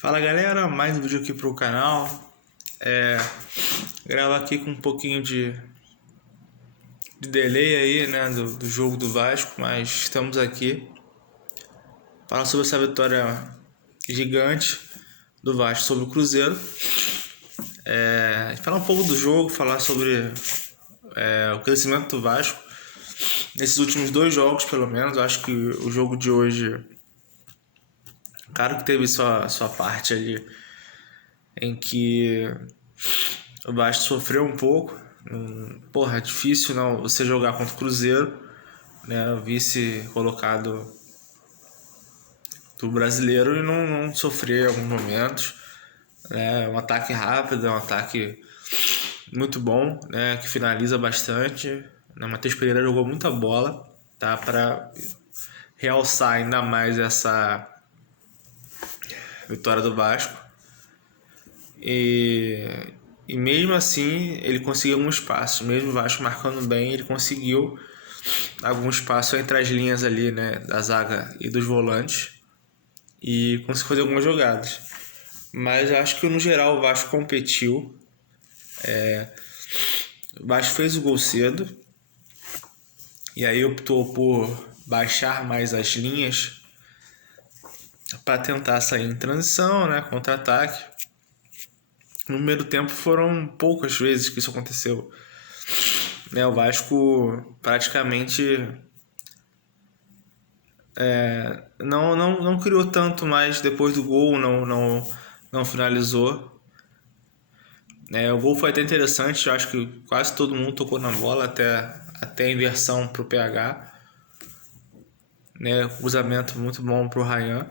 Fala galera, mais um vídeo aqui pro canal. Gravar aqui com um pouquinho de delay aí, né, do jogo do Vasco, mas estamos aqui. Falar sobre essa vitória gigante do Vasco sobre o Cruzeiro. Falar um pouco do jogo, falar sobre o crescimento do Vasco nesses últimos dois jogos, pelo menos. Eu acho que o jogo de hoje, claro que teve sua parte ali em que o Vasco sofreu um pouco. Porra, é difícil não você jogar contra o Cruzeiro, né? O vice colocado do brasileiro e não sofrer em alguns momentos. Um ataque rápido, é um ataque muito bom, né? Que finaliza bastante. O Matheus Pereira jogou muita bola, tá? Para realçar ainda mais essa vitória do Vasco. E mesmo assim ele conseguiu algum espaço, mesmo o Vasco marcando bem, ele conseguiu algum espaço entre as linhas ali, né, da zaga e dos volantes, e conseguiu fazer algumas jogadas. Mas eu acho que no geral o Vasco competiu. O Vasco fez o gol cedo e aí optou por baixar mais as linhas para tentar sair em transição, né, contra-ataque. No primeiro tempo foram poucas vezes que isso aconteceu. O Vasco praticamente não criou tanto mais depois do gol, não finalizou. O gol foi até interessante, eu acho que quase todo mundo tocou na bola, até a inversão para o PH. Cruzamento muito bom para o Ryan.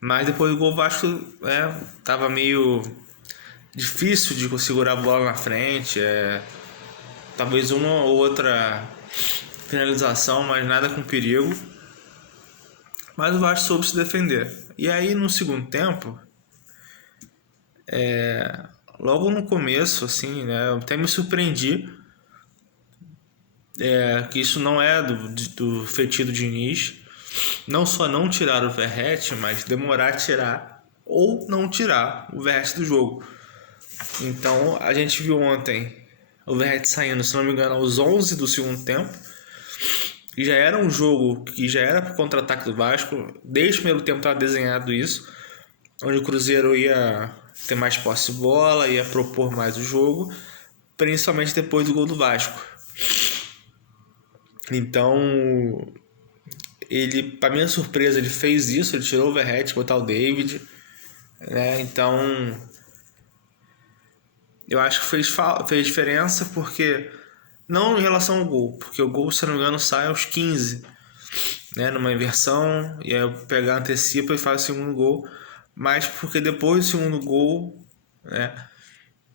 Mas depois do gol o Vasco tava meio difícil de segurar a bola na frente. Talvez uma ou outra finalização, mas nada com perigo. Mas o Vasco soube se defender. E aí no segundo tempo, logo no começo, assim, né, eu até me surpreendi que isso não é do feitio do Diniz. Não só não tirar o Verratti, mas demorar a tirar ou não tirar o Verratti do jogo. Então a gente viu ontem o Verratti saindo, se não me engano, aos 11 do segundo tempo. E já era um jogo que já era para o contra-ataque do Vasco. Desde o primeiro tempo estava desenhado isso, onde o Cruzeiro ia ter mais posse de bola, ia propor mais o jogo, principalmente depois do gol do Vasco. Então, ele, para minha surpresa, ele fez isso, ele tirou o Verratti, botar o David, né? Então, eu acho que fez diferença, porque não em relação ao gol, porque o gol, se não me engano, sai aos 15, né, numa inversão, e aí eu pegar, antecipa e faz o segundo gol, mas porque depois do segundo gol,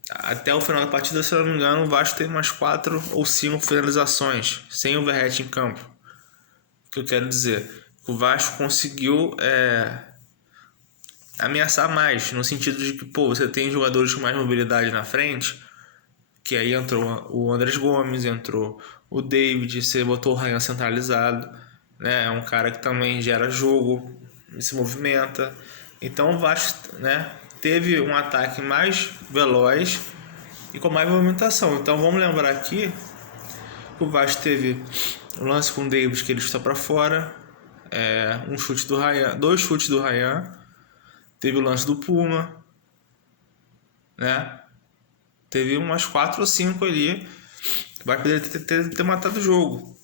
até o final da partida, se não me engano, o Vasco tem umas 4 ou 5 finalizações, sem o Verratti em campo. O que eu quero dizer? O Vasco conseguiu ameaçar mais, no sentido de que, você tem jogadores com mais mobilidade na frente, que aí entrou o Andrés Gomes, entrou o David, você botou o Ryan centralizado, né? É um cara que também gera jogo, se movimenta. Então o Vasco, teve um ataque mais veloz e com mais movimentação. Então vamos lembrar aqui que o Vasco teve um lance com o David que ele chuta para fora, um chute do Ryan, 2 chutes do Ryan, teve o lance do Puma, né? Teve umas 4 ou 5 ali. Vai poder ter matado o jogo.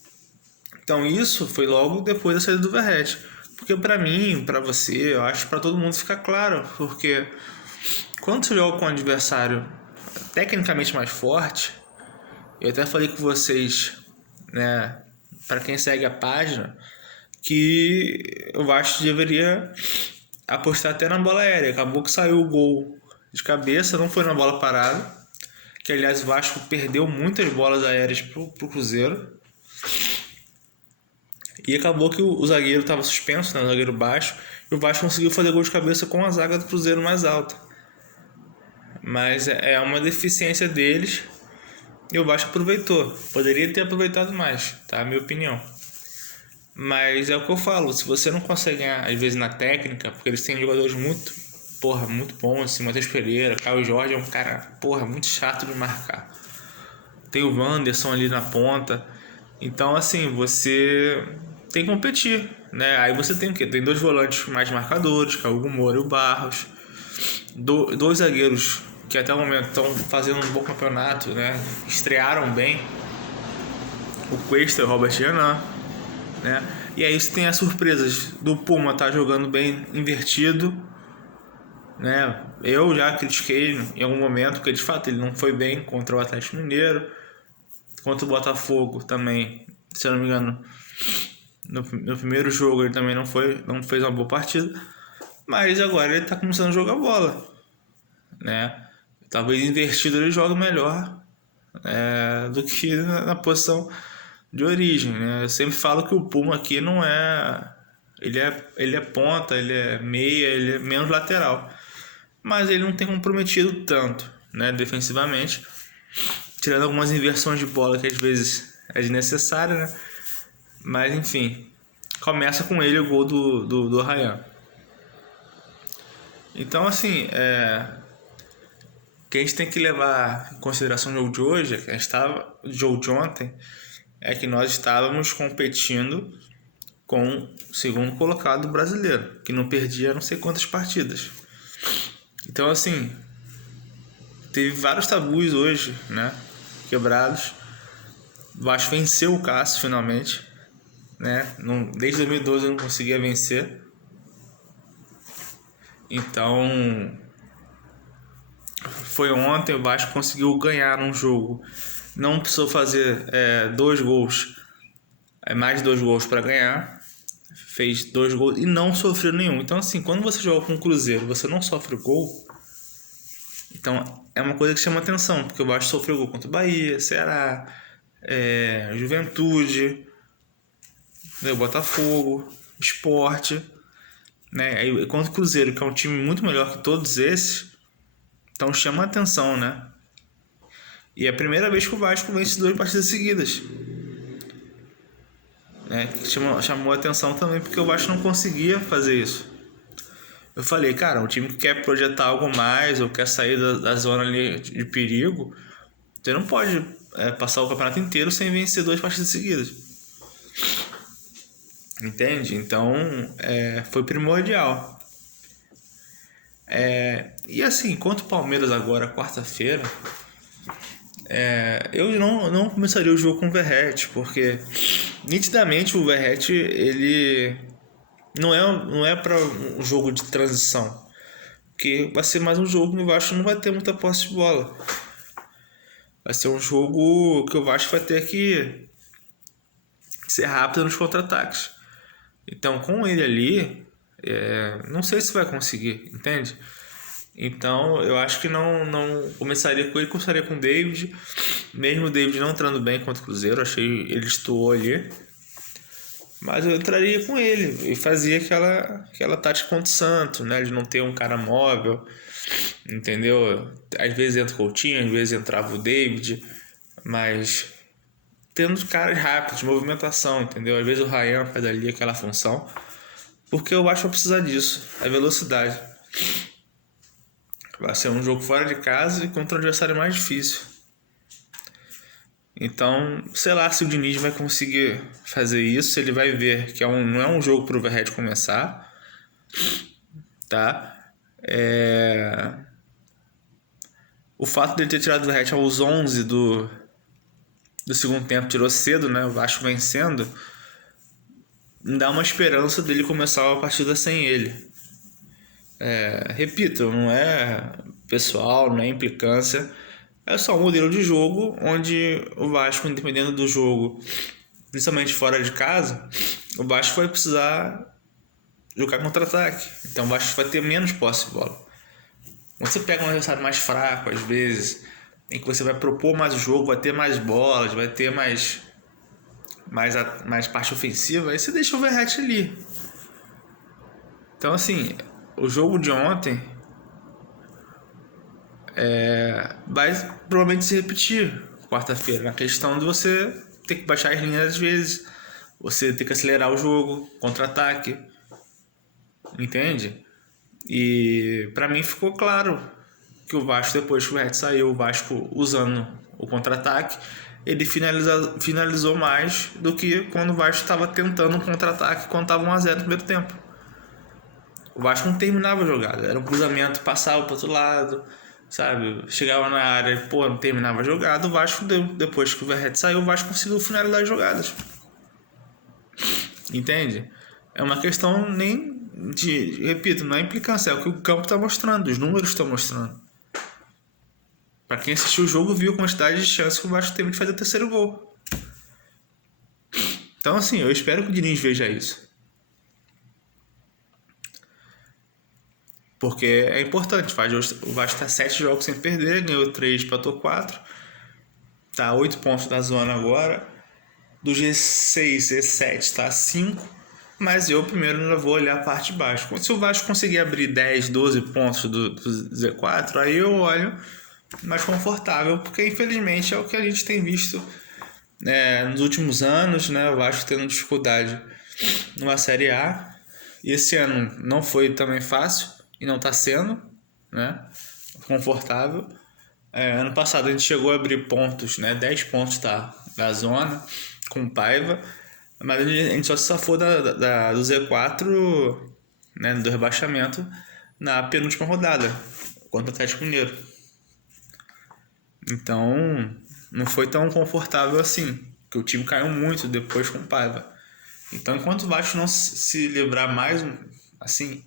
Então isso foi logo depois da saída do Verratti. Porque pra mim, pra você, eu acho que pra todo mundo fica claro. Porque quando você joga com um adversário tecnicamente mais forte, eu até falei com vocês, né, pra quem segue a página, que eu acho que deveria apostar até na bola aérea. Acabou que saiu o gol de cabeça, não foi na bola parada. Que aliás o Vasco perdeu muitas bolas aéreas pro Cruzeiro. E acabou que o zagueiro estava suspenso, né, o zagueiro baixo, e o Vasco conseguiu fazer gol de cabeça com a zaga do Cruzeiro mais alta. Mas é uma deficiência deles e o Vasco aproveitou. Poderia ter aproveitado mais, tá? Minha opinião. Mas é o que eu falo, se você não consegue ganhar, às vezes, na técnica, porque eles têm jogadores muito porra, muito bom, assim, Matheus Pereira, Caio Jorge é um cara, porra, muito chato de marcar. Tem o Wanderson ali na ponta. Então, assim, você tem que competir, né? Aí você tem o quê? Tem 2 volantes mais marcadores, que é o Hugo Moura e o Barros. 2 zagueiros que até o momento estão fazendo um bom campeonato, né? Estrearam bem. O Cuesta e o Robert Renan, né? E aí você tem as surpresas do Puma tá jogando bem invertido, né? Eu já critiquei em algum momento, porque de fato ele não foi bem contra o Atlético Mineiro, contra o Botafogo também, se eu não me engano, no primeiro jogo ele também não fez uma boa partida, mas agora ele tá começando a jogar bola, né? Talvez invertido ele jogue melhor do que na posição de origem, né? Eu sempre falo que o Puma aqui não é... Ele é ponta, ele é meia, ele é menos lateral. Mas ele não tem comprometido tanto, né, defensivamente. Tirando algumas inversões de bola que às vezes é desnecessária, né? Mas enfim, começa com ele o gol do Ryan. Então assim, o que a gente tem que levar em consideração no jogo de hoje, que a gente estava, o jogo de ontem, é que nós estávamos competindo com o segundo colocado brasileiro, que não perdia não sei quantas partidas. Então assim, teve vários tabus hoje, né, quebrados. O Vasco venceu o Cássio finalmente, né? Desde 2012 eu não conseguia vencer. Então foi ontem, o Vasco conseguiu ganhar um jogo. Não precisou fazer 2 gols, mais 2 gols para ganhar. Fez 2 gols e não sofreu nenhum. Então assim, quando você joga com o Cruzeiro, você não sofre gol. Então é uma coisa que chama atenção, porque o Vasco sofreu gol contra o Bahia, Ceará, Juventude, o Botafogo, Sport, né? Aí contra o Cruzeiro, que é um time muito melhor que todos esses, então chama atenção, né? E é a primeira vez que o Vasco vence 2 partidas seguidas, né? Chamou atenção também porque o Vasco não conseguia fazer isso. Eu falei, cara, um time que quer projetar algo mais ou quer sair da zona ali de perigo, você não pode passar o campeonato inteiro sem vencer 2 partidas seguidas. Entende? Então foi primordial. E assim, quanto o Palmeiras agora, quarta-feira, eu não começaria o jogo com o Verratti, porque nitidamente o Verratti ele não é para um jogo de transição, porque vai ser mais um jogo que o Vasco não vai ter muita posse de bola. Vai ser um jogo que o Vasco vai ter que ser rápido nos contra-ataques. Então, com ele ali, não sei se vai conseguir, entende? Então, eu acho que não começaria com ele, começaria com o David. Mesmo o David não entrando bem contra o Cruzeiro, achei ele estourou ali. Mas eu entraria com ele e fazia aquela tática contra o Santos, né? De não ter um cara móvel, entendeu? Às vezes entra o Coutinho, às vezes entrava o David, mas tendo caras rápidos, movimentação, entendeu? Às vezes o Ryan faz ali aquela função, porque eu acho que vai precisar disso, a velocidade. Vai ser um jogo fora de casa e contra um adversário mais difícil. Então, sei lá se o Diniz vai conseguir fazer isso, ele vai ver que não é um jogo para o Verratti começar, tá? O fato dele ter tirado o Verratti aos 11 do segundo tempo, tirou cedo, né? O Vasco vencendo, dá uma esperança dele começar a partida sem ele. Repito, não é pessoal, não é implicância, é só um modelo de jogo onde o Vasco, dependendo do jogo, principalmente fora de casa, o Vasco vai precisar jogar contra-ataque. Então o Vasco vai ter menos posse de bola. Quando você pega um adversário mais fraco, às vezes, em que você vai propor mais o jogo, vai ter mais bolas, vai ter mais parte ofensiva, aí você deixa o Verratti ali. Então assim, o jogo de ontem vai provavelmente se repetir quarta-feira, na questão de você ter que baixar as linhas às vezes, você ter que acelerar o jogo, contra-ataque, entende? E pra mim ficou claro que o Vasco, depois que o Verratti saiu, o Vasco usando o contra-ataque, ele finalizou mais do que quando o Vasco estava tentando um contra-ataque quando estava 1-0 no primeiro tempo. O Vasco não terminava a jogada, era um cruzamento, passava para outro lado, sabe? Chegava na área, não terminava a jogada. O Vasco, depois que o Verratti saiu, o Vasco conseguiu finalizar as jogadas. Entende? É uma questão nem de, repito, não é implicância, é o que o campo está mostrando, os números estão mostrando. Para quem assistiu o jogo, viu a quantidade de chances que o Vasco teve de fazer o terceiro gol. Então, assim, eu espero que o Diniz veja isso. Porque é importante. O Vasco está 7 jogos sem perder, ganhou 3, empatou 4. Tá 8 pontos da zona agora. Do G6, G7 está 5. Mas eu primeiro ainda vou olhar a parte de baixo. Se o Vasco conseguir abrir 10, 12 pontos do Z4, aí eu olho mais confortável. Porque infelizmente é o que a gente tem visto nos últimos anos, né? O Vasco tendo dificuldade numa Série A. E esse ano não foi também fácil. E não está sendo, né, confortável. Ano passado a gente chegou a abrir pontos, né, 10 pontos da zona, com Paiva, mas a gente só se safou do Z4, né, do rebaixamento, na penúltima rodada, contra o Atlético Mineiro. Então, não foi tão confortável assim, porque o time caiu muito depois com Paiva. Então, enquanto o Vasco não se livrar mais, assim,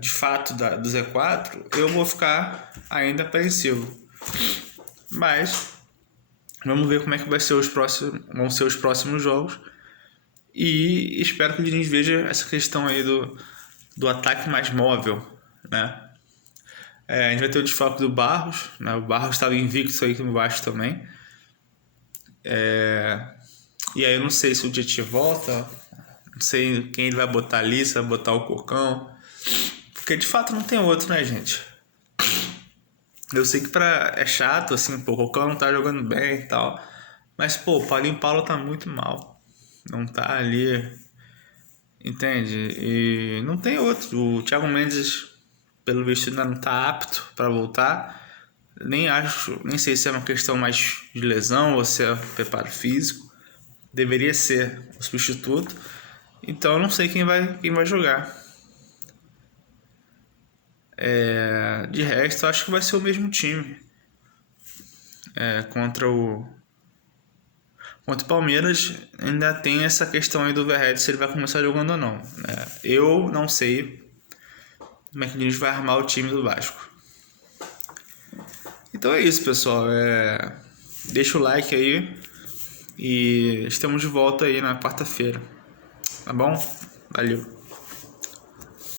de fato do Z4, eu vou ficar ainda apreensivo. Mas vamos ver como é que vão ser os próximos jogos. E espero que o Diniz veja essa questão aí do ataque mais móvel, né? A gente vai ter o desfalque do Barros, né? O Barros estava invicto aí no Vasco também. E aí eu não sei se o Tietchan volta, não sei quem ele vai botar ali, se vai botar o Cocão. Porque de fato não tem outro, né, gente? Eu sei que é chato, assim, o Cocão não tá jogando bem e tal. Mas, o Paulinho Paulo tá muito mal. Não tá ali. Entende? E não tem outro. O Thiago Mendes, pelo visto, ainda não tá apto para voltar. Nem sei se é uma questão mais de lesão ou se é preparo físico. Deveria ser o substituto. Então eu não sei quem vai jogar. De resto, eu acho que vai ser o mesmo time. Contra o Palmeiras, ainda tem essa questão aí do Verratti, se ele vai começar jogando ou não. Eu não sei como é que a gente vai armar o time do Vasco. Então é isso, pessoal. Deixa o like aí e estamos de volta aí na quarta-feira. Tá bom? Valeu.